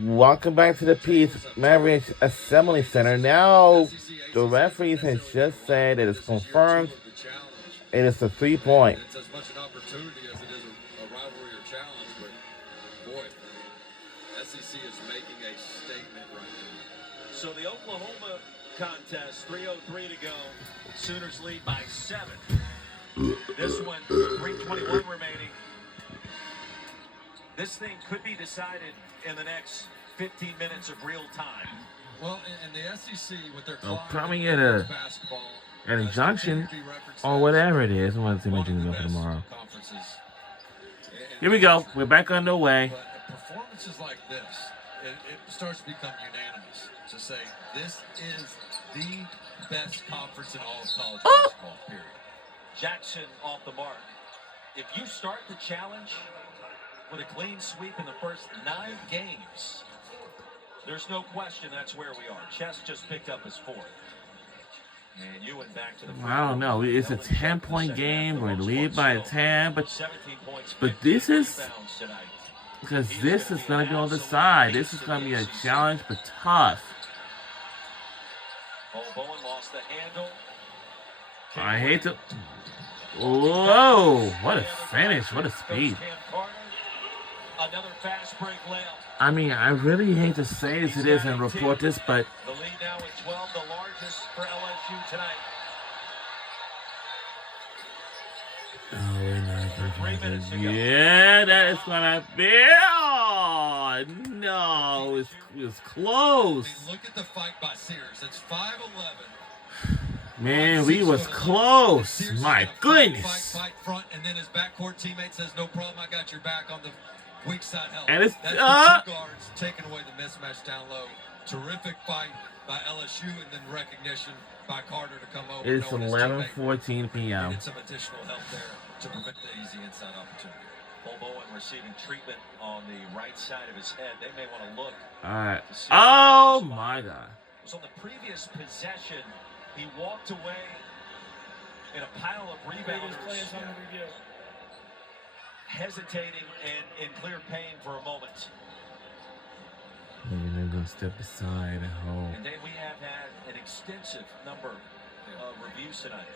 Welcome back to the Peace Marriage Assembly Center. Now, the referees has just said it is confirmed. It is a 3-point. It's as much an opportunity as it is a rivalry or challenge, but boy, SEC is making a statement right now. So the Oklahoma contest, 3:03 to go. Sooners lead by 7. This one, 3:21 remaining. This thing could be decided in the next 15 minutes of real time. Well, in the SEC with their They'll probably get an injunction or whatever it is. I want to mention it for tomorrow. Here we go. We're back underway. But performances like this, it starts to become unanimous to say this is the best conference in all of college basketball, period. Jackson off the mark. If you start the challenge with a clean sweep in the first 9 games, there's no question that's where we are. Chess just picked up his 4th. And Ewan back to the front. I don't know. It's a 10-point game. We're lead by 10, but this is because this is going to be on the side. This is going to be a challenge, but tough. Bowen lost the handle. I hate to. Whoa! What a finish! What a speed! Another fast break layup. I mean, I really hate to say this, it is and report this, but the lead now at 12, the largest for LSU tonight. Oh, we're not 3 minutes to go. Yeah, that is gonna be. Oh no, it's close. I mean, look at the fight by Sears. It's 5'11". Man, we was close. My goodness. Fight front, and then his backcourt teammate says, "No problem, I got your back on the weak side help." And it's that's the 2 guards taking away the mismatch down low. Terrific fight by LSU, and then recognition by Carter to come over. It's 11:14 p.m. Needed some additional help there to prevent the easy inside opportunity. Bowen receiving treatment on the right side of his head. They may want to look. All right. Oh my God. It was on the previous possession. He walked away in a pile of rebounders, hesitating and in clear pain for a moment. And then go step aside. I hope. And then we have had an extensive number of reviews tonight.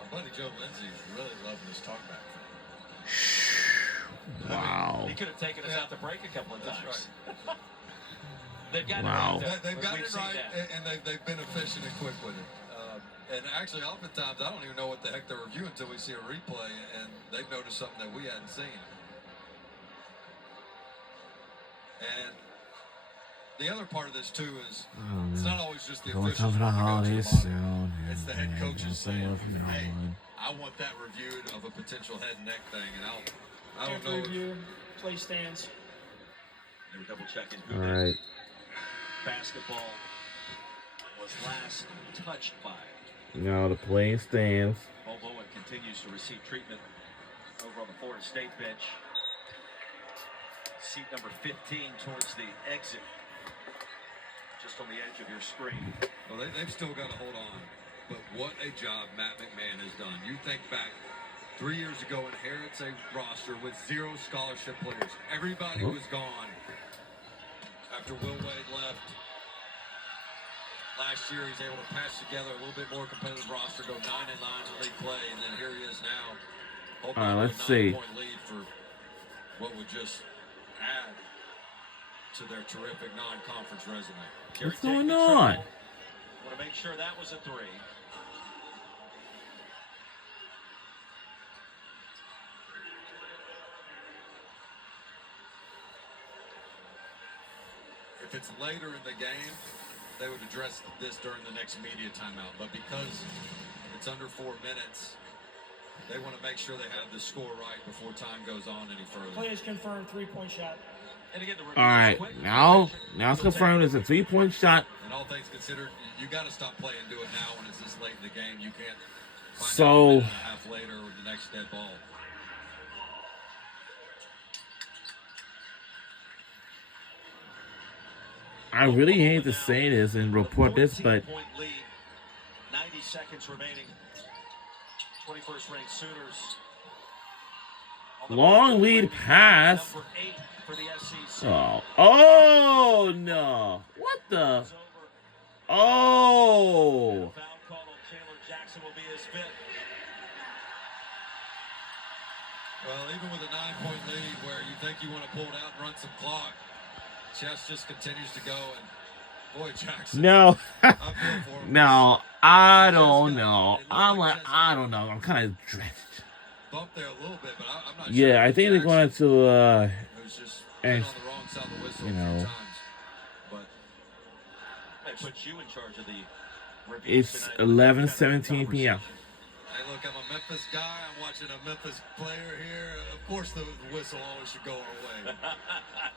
My buddy Joe Lindsay is really loving this talkback. Wow. He could have taken us out to break a couple of times. Right. They've got it right. They've got it right, and they've been efficient and quick with it. And actually, oftentimes, I don't even know what the heck they're reviewing until we see a replay, and they've noticed something that we hadn't seen. And the other part of this, too, is it's not always just the officials. It's the head coaches saying, hey, I want that reviewed of a potential head and neck thing, and I don't know. Review, play stands. They were double checking. All right. Basketball was last touched by. Now the play stands. Bowen continues to receive treatment over on the Florida State bench. Seat number 15 towards the exit. Just on the edge of your screen. Well, they've still got to hold on. But what a job Matt McMahon has done. You think back 3 years ago, inherits a roster with 0 scholarship players. Everybody was gone after Will Wade left. Last year, he's able to patch together a little bit more competitive roster, go 9-9 in league play, and then here he is now. All right, let's see. 9-point lead for what would just add to their terrific non-conference resume. What's going on? Want to make sure that was a 3. If it's later in the game, they would address this during the next media timeout. But because it's under 4 minutes, they want to make sure they have the score right before time goes on any further. Play is confirmed, 3-point shot. And again, all right, now it's confirmed it's a 3-point shot. And all things considered, you got to stop playing and do it now when it's this late in the game. You can't find out a minute and a half later with the next dead ball. I really hate to say this and report this, but 90 seconds remaining. 21st ranked Sooners Long lead pass. Number 8 for the SEC. Oh no. What the? Oh. Foul call on Chandler Jackson will be his 5th. Well, even with a 9-point lead where you think you want to pull it out and run some clock, Chess just continues to go. And boy, Jackson. No. I feel for him. No, I don't know. I don't know. I'm kind of drenched. Bumped there a little bit, but I'm not sure. Yeah, I think they're going to, It was just and, on the wrong side of the whistle you a few know. times. But I put you in charge of the reviews It's tonight. 11:17 p.m. hey, look, I'm a Memphis guy. I'm watching a Memphis player here. Of course, the whistle always should go our way.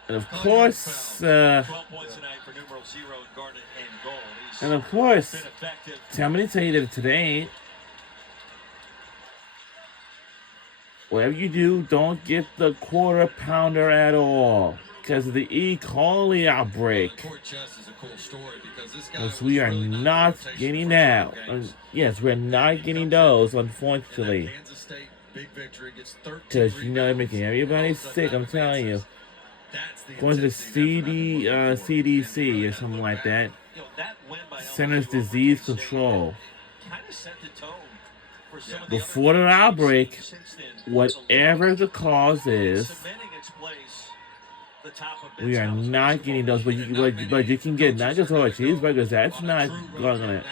And of course, 12 points tonight for numeral 0 in Garnet and goal. He's and of course, been effective. tell me to tell you that today, whatever you do, don't get the quarter pounder at all because of the E. coli outbreak. Court Chess is a cool story because this guy Because was we are really not rotation getting for that. several games. Yes, we're not getting those, And unfortunately. that Kansas State big victory gets 13 Because, you know, they're rebounds, making and everybody all of a sudden sick, I'm that telling you. advances. That's the Going to the intensity that we're looking for. CDC And or really something look like back. that. You know, that win by Centers LSU over Disease K-State Control. kind of set the tone for some of Before the the other outbreak, teams since then. whatever the cause is, Cementing its place, the top of we are Mid-South not getting those. But you can get not just all cheeseburgers. That's not gonna.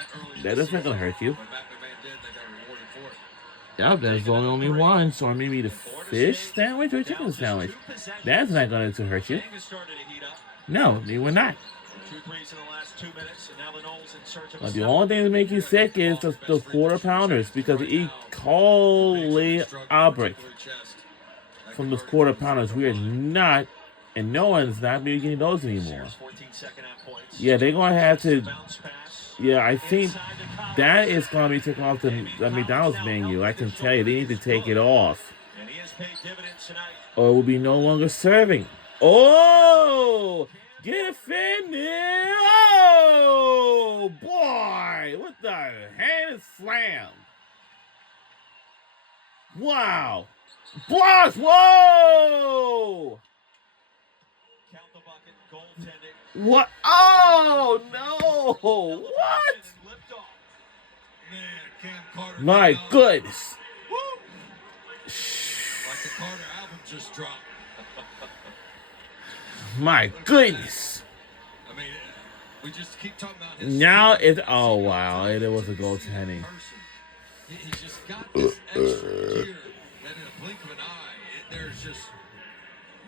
That's not gonna hurt you. What Matt McMahon did, they got rewarded for it. Yeah, there's only one. So maybe the fish sandwich or chicken sandwich. That's not going to hurt you. Things have started to heat up. No, they were not. 2 threes in the last 2 minutes, and now the Noles in search of a But the stop. only thing that make you sick is the quarter pounders because the E. coli outbreak from those quarter pounders. We are not, and no one's not be getting those anymore. 14 second half points. Yeah, they're going to have to. Bounce pass. Yeah, I think Inside to Collins. that is going to be taken off the McDonald's menu. I can tell you, they need to take it off, And he has paid dividends tonight. or it will be no longer serving. Oh, get finished! Oh boy, what the hand slam! Wow, blocks! Whoa! Count the bucket, goaltending. What? Oh no! What? And lift off. Man, Cam Carter. My got out. goodness! Woo! Like the Carter album just dropped. My goodness! I mean, we just keep talking about his. Now it's oh wow! It was a goaltending. He just got this extra gear that in a blink of an eye, there's just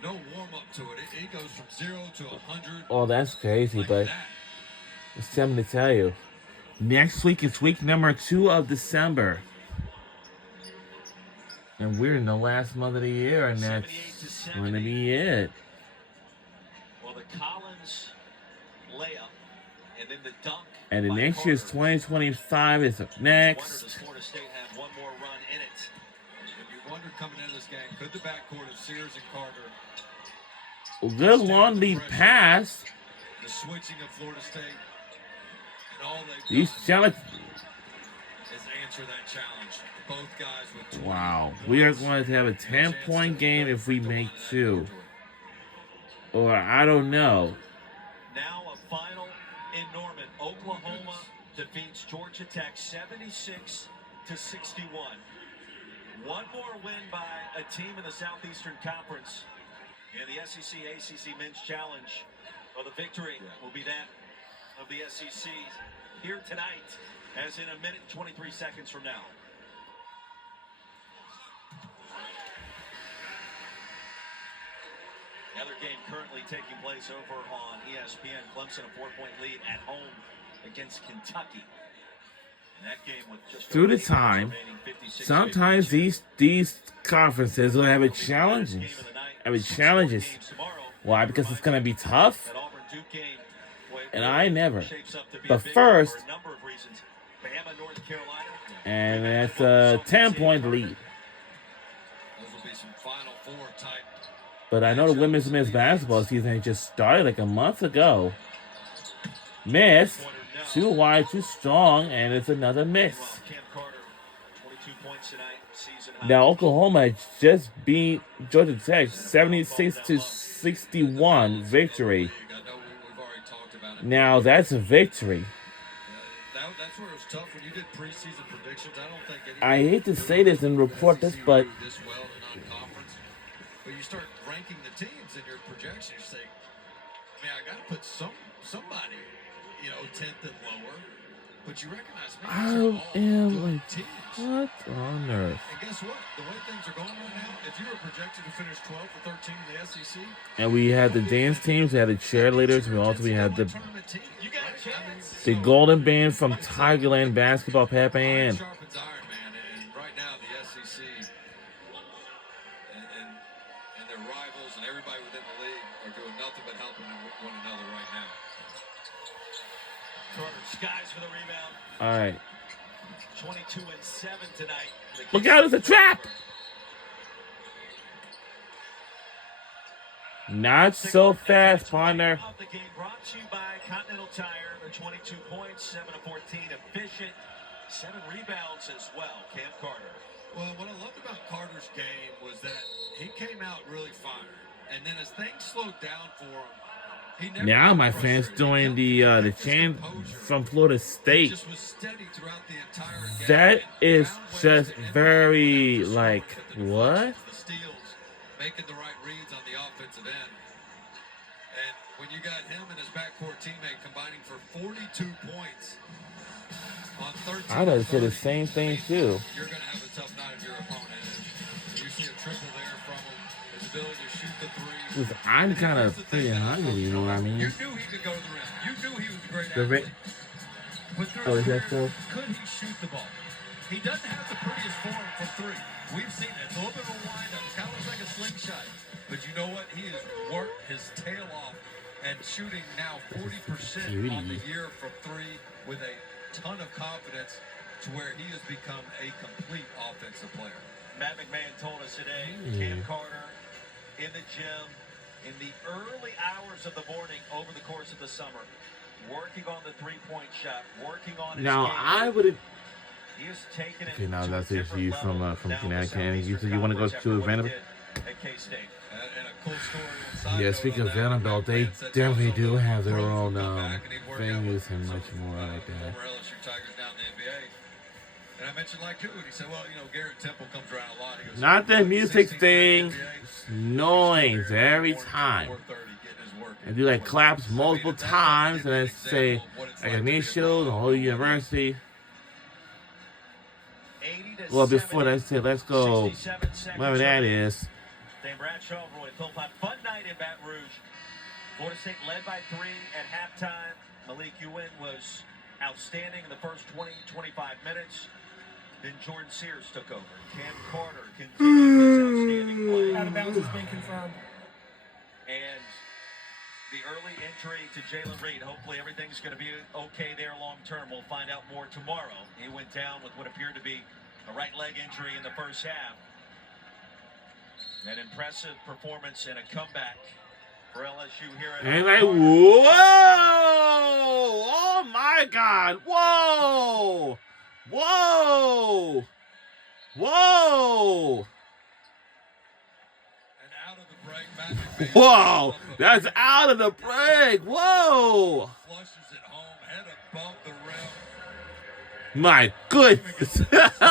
no warm up to it. It goes from 0 to 100. Oh, that's crazy, like but that. it's something to tell you. Next week is week number 2 of December. And we're in the last month of the year, and that's 78 to going to 70. be it. Well, the Collins layup, and then the dunk. And the by next year's Carter. 2025 is up Wonder next. does Florida State have one more run in it? And you wonder coming into this game, could the backcourt of Sears and Carter, Good long lead pass. the switching of Florida State, and all they've These done challenge. is answer that challenge. Both guys with 20 Wow. We are going to have a 10-point game if we make 2. Or I don't know. Now a final in Norman. Oklahoma defeats Georgia Tech 76 to 61. One more win by a team in the Southeastern Conference in the SEC ACC Men's Challenge. Well, the victory will be that of the SEC here tonight, as in a minute and 23 seconds from now. Another game currently taking place over on ESPN. Clemson a 4-point lead at home against Kentucky. And that game with just Through over the 8 time, minutes remaining, 56, sometimes 52. these conferences will have a Game challenges. of the night, Have a 6 challenges. games tomorrow. Why? Because it's going to be tough. That Auburn-Duke game, boy, And I never. shapes up to be But a big one first- for a number of reasons. Bama, North Carolina. And that's a 10-point lead. Those will be some Final Four type. But I know the women's and men's basketball season just started like a month ago. Missed. Too wide, too strong, and it's another miss. Meanwhile, Cam Carter, 22 points Now Oklahoma just beat Georgia Tech 76-61 victory. I know we've already talked about it. Now that's a victory. That's where it was tough when you did preseason predictions. I don't think I hate to say this and report this, but this well in non-conference. But you start ranking the teams in your projections. You say, man, I got to put somebody, 10th and lower. But you recognize, man, I am like, what on earth? And guess what? The way things are going right now, if you were projected to finish 12 or 13 in the SEC, And we had the dance teams, we had the cheerleaders, we had the golden band from Tigerland basketball, Pep and sharpens iron, man. And right now, the SEC and their rivals and everybody within the league are doing nothing but helping one another right now. Carter skies for the rebound. all right. 22-7 tonight. Look out, it's a trap! Not so fast, partner. Of the game brought to you by Continental Tire. They're 22 points, 7 of 14 efficient, 7 rebounds as well. Cam Carter. Well, what I loved about Carter's game was that he came out really fired. And then as things slowed down for him, he never Now got my fans frustrated. doing He the kept his chant composure. from Florida He State. just was steady throughout the entire game. That And is found ways just to impact very, the like, defensive what? deflections, the steals, making the right reads on the offensive end. And when you got him and his backcourt teammate combining for 42 points on 13, I'd have said the same thing too. you're going to have a tough night if you're opponent. You see a triple there from him, his ability to shoot the three. 'Cause I'm kind of pretty hungry, you know what I You mean? knew he could go to the rim. You knew he was a great The athlete. ri- But through Oh, his is that career, so? could he shoot the ball? He doesn't have the prettiest form from three. We've seen it. It's a little bit of a wind-up. It kind of looks like a slingshot. But you know what? He has worked his tail off and shooting now 40% on the year from three with a ton of confidence to where he has become a complete offensive player. Matt McMahon told us today, Cam Carter in the gym in the early hours of the morning over the course of the summer, working on the three-point shot, working on his Now game. I would have. He has taken it Okay, now to that's a it for you different level from down the Connecticut. And you Southeastern said you want to go Conference to after what he Vanderbilt? did at K-State. And a cool story inside. Yeah, speaking of Vanderbilt, they definitely do have their own venues and much more like that. Former LSU Tigers down in the NBA. And I mentioned like who? And he said, well, Garrett Temple comes around a lot. He goes, Not the music 16 thing. years in the NBA. Noise every time. 4:30 getting his work in. And do like claps multiple times and then say like initials, the whole university. 80-70. Well, before that, say let's go. 67 seconds Whatever that is. Dave Bradshaw, Roy Philpott. Fun night in Baton Rouge. Florida State led by 3 at halftime. Malik Ewing was outstanding in the first 20, 25 minutes. Then Jordan Sears took over. Cam Carter continued his outstanding play. Out of bounds has been confirmed. And the early injury to Jalen Reed. Hopefully everything's going to be okay there long term. We'll find out more tomorrow. He went down with what appeared to be a right leg injury in the first half. An impressive performance and a comeback for LSU here at And like, whoa! Oh my God! Whoa! Whoa! Whoa! And out of the break, Matt McMahon Whoa! That's out of the break! Whoa! flushes it home, head above the rim. My goodness! careful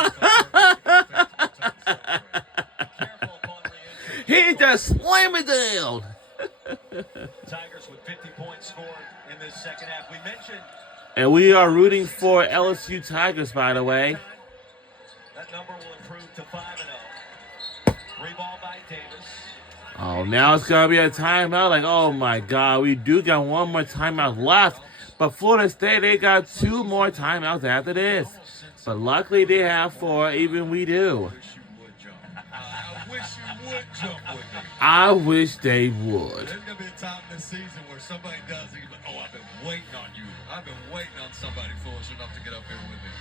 upon re-entry. He just slammed it down! Tigers with 50 points scored in this second half. We mentioned And we are rooting for LSU Tigers, by the way. that number will improve to 5-0. 3 ball by Davis. Oh, now it's gonna be a timeout. Like, oh my God, we do got one more timeout left. But Florida State, they got 2 more timeouts after this. But luckily they have 4, even we do. I wish you would jump. I wish you would jump with me. I wish they would. There's going to be a time this season where somebody does it. Oh, I've been waiting on you. I've been waiting on somebody foolish enough to get up here with me.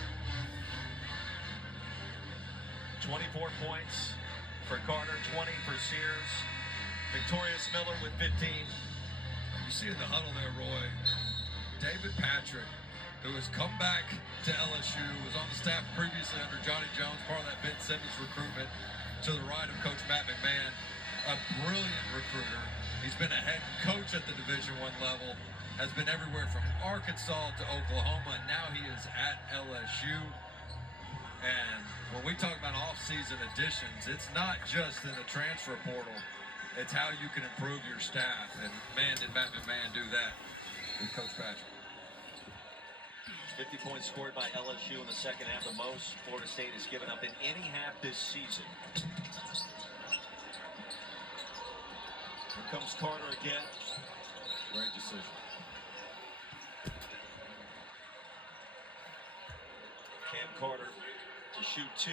24 points for Carter, 20 for Sears. Victorious Miller with 15. You see in the huddle there, Roy, David Patrick who has come back to LSU, was on the staff previously under Johnny Jones, part of that Ben Simmons recruitment, to the right of Coach Matt McMahon, a brilliant recruiter. He's been a head coach at the Division I level, has been everywhere from Arkansas to Oklahoma, and now he is at LSU. And when we talk about off-season additions, it's not just in the transfer portal, it's how you can improve your staff. And man, did Matt McMahon do that with Coach Patrick. 50 points scored by LSU in the second half, the most Florida State has given up in any half this season. Here comes Carter again. Great decision. Cam Carter to shoot 2.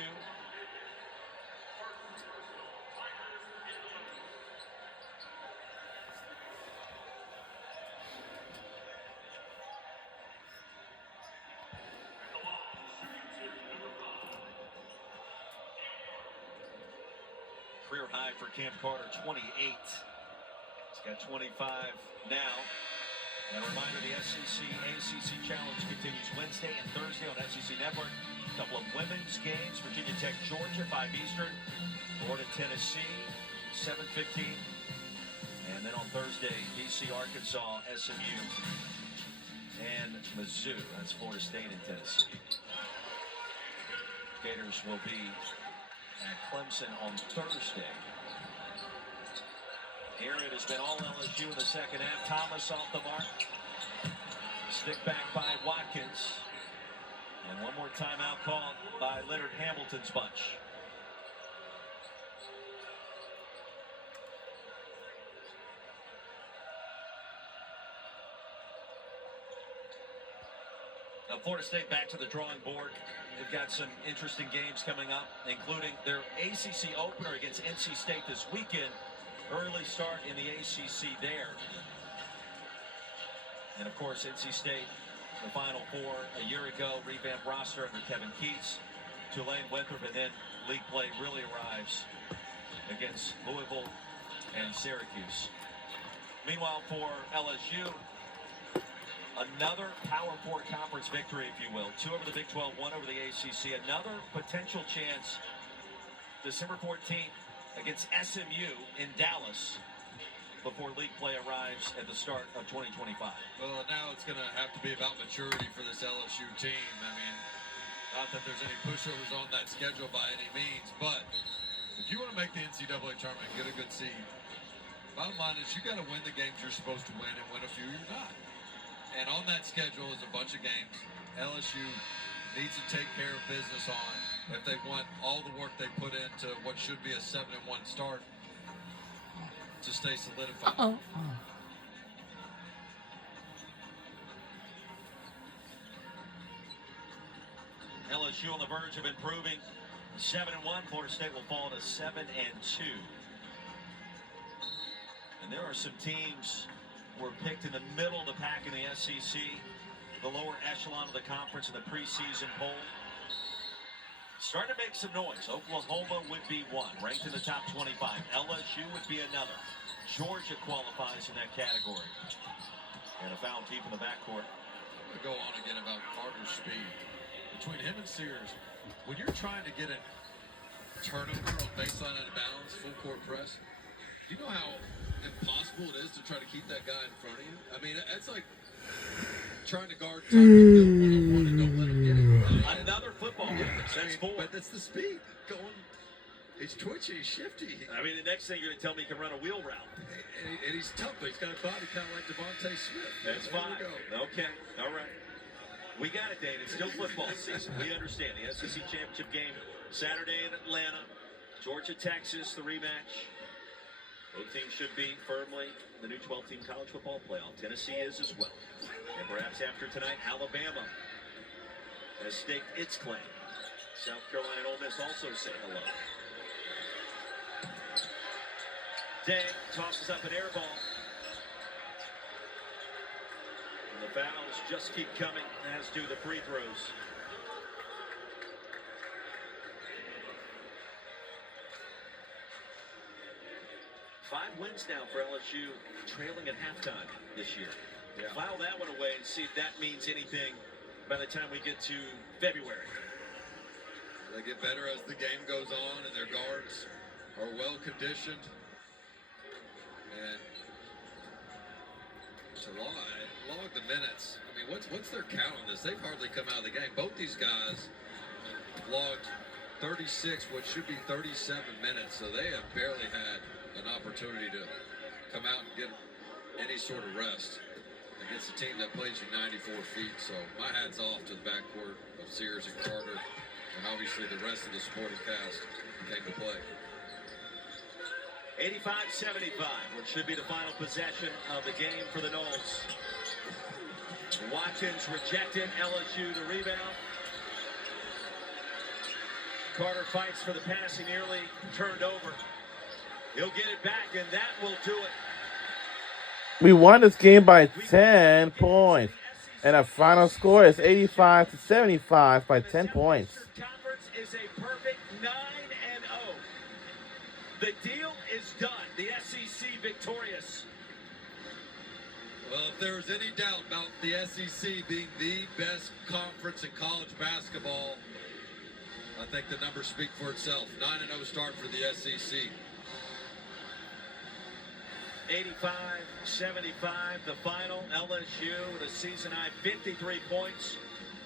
Career high for Cam Carter, 28. He's got 25 now. And a reminder, the SEC ACC Challenge continues Wednesday and Thursday on SEC Network. A couple of women's games, Virginia Tech, Georgia, 5 Eastern. Florida, Tennessee, 7:15. And then on Thursday, BC, Arkansas, SMU, and Mizzou. That's Florida State and Tennessee. Gators will be at Clemson on Thursday. Here it has been all LSU in the second half. Thomas off the mark. Stick back by Watkins. And one more timeout called by Leonard Hamilton's bunch. Now Florida State back to the drawing board. They've got some interesting games coming up, including their ACC opener against NC State this weekend. Early start in the ACC there. And of course, NC State, the Final Four a year ago, revamped roster under Kevin Keats. Tulane Winthrop, and then league play really arrives against Louisville and Syracuse. Meanwhile, for LSU, another Power Four conference victory, if you will. 2 over the Big 12, 1 over the ACC. Another potential chance December 14th against SMU in Dallas before league play arrives at the start of 2025. Well, now it's going to have to be about maturity for this LSU team. I mean, not that there's any pushovers on that schedule by any means, but if you want to make the NCAA tournament and get a good seed, bottom line is you got to win the games you're supposed to win, and win a few you're not. And on that schedule is a bunch of games LSU needs to take care of business on if they want all the work they put into what should be a 7-1 start to stay solidified. LSU on the verge of improving. 7-1. Florida State will fall to 7-2. And there are some teams who were picked in the middle of the pack in the SEC, the lower echelon of the conference in the preseason poll. Starting to make some noise. Oklahoma would be one, ranked in the top 25. LSU would be another. Georgia qualifies in that category. And a foul deep in the backcourt. I'm going to go on again about Carter's speed. Between him and Sears, when you're trying to get a turnover on baseline out of bounds, full court press, do you know how impossible it is to try to keep that guy in front of you? I mean, it's like trying to guard Tucker one-on-one and don't let him get it. Another football game. That's 4. But that's the speed. He's twitchy, he's shifty. I mean, the next thing you're going to tell me he can run a wheel route. And he's tough, but he's got a body kind of like Devontae Smith. That's 5. Okay, all right. We got it, Dave. It's still football season. We understand. The SEC Championship game Saturday in Atlanta. Georgia, Texas, the rematch. Both teams should be firmly in the new 12-team college football playoff. Tennessee is as well. And perhaps after tonight, Alabama has staked its claim. South Carolina and Ole Miss also say hello. Day tosses up an air ball. And the fouls just keep coming, as do the free throws. Five wins now for LSU, trailing at halftime this year. Yeah. File that one away and see if that means anything by the time we get to February. They get better as the game goes on, and their guards are well conditioned. And so along the minutes, I mean, what's their count on this? They've hardly come out of the game. Both these guys logged 36, what should be 37 minutes, so they have barely had an opportunity to come out and get any sort of rest against a team that plays you 94 feet. So my hat's off to the backcourt of Sears and Carter, and obviously the rest of the supporting cast came to play. 85-75, which should be the final possession of the game for the Noles. Watkins rejected, LSU the rebound. Carter fights for the pass, he nearly turned over. He'll get it back, and that will do it. We won this game by 10 points. And our final score is 85-75 by 10 points. Conference is a perfect 9-0. The deal is done. The SEC victorious. Well, if there was any doubt about the SEC being the best conference in college basketball, I think the numbers speak for itself. 9-0 start for the SEC. 85-75, the final. LSU with a season-high 53 points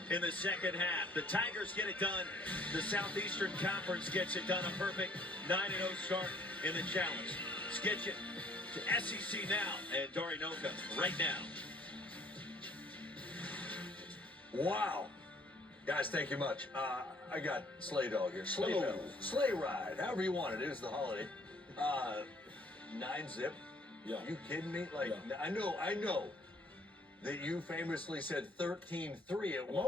in the second half. The Tigers get it done. The Southeastern Conference gets it done. A perfect 9-0 start in the challenge. Let's get you to SEC now and Dory Noka right now. Wow. Guys, thank you much. I got Sleigh Dog here. Sleigh Dog. Sleigh Ride. However you want it. It is the holiday. 9-zip. Yeah. You kidding me? Like, Yeah. I know that you famously said 13-3 at one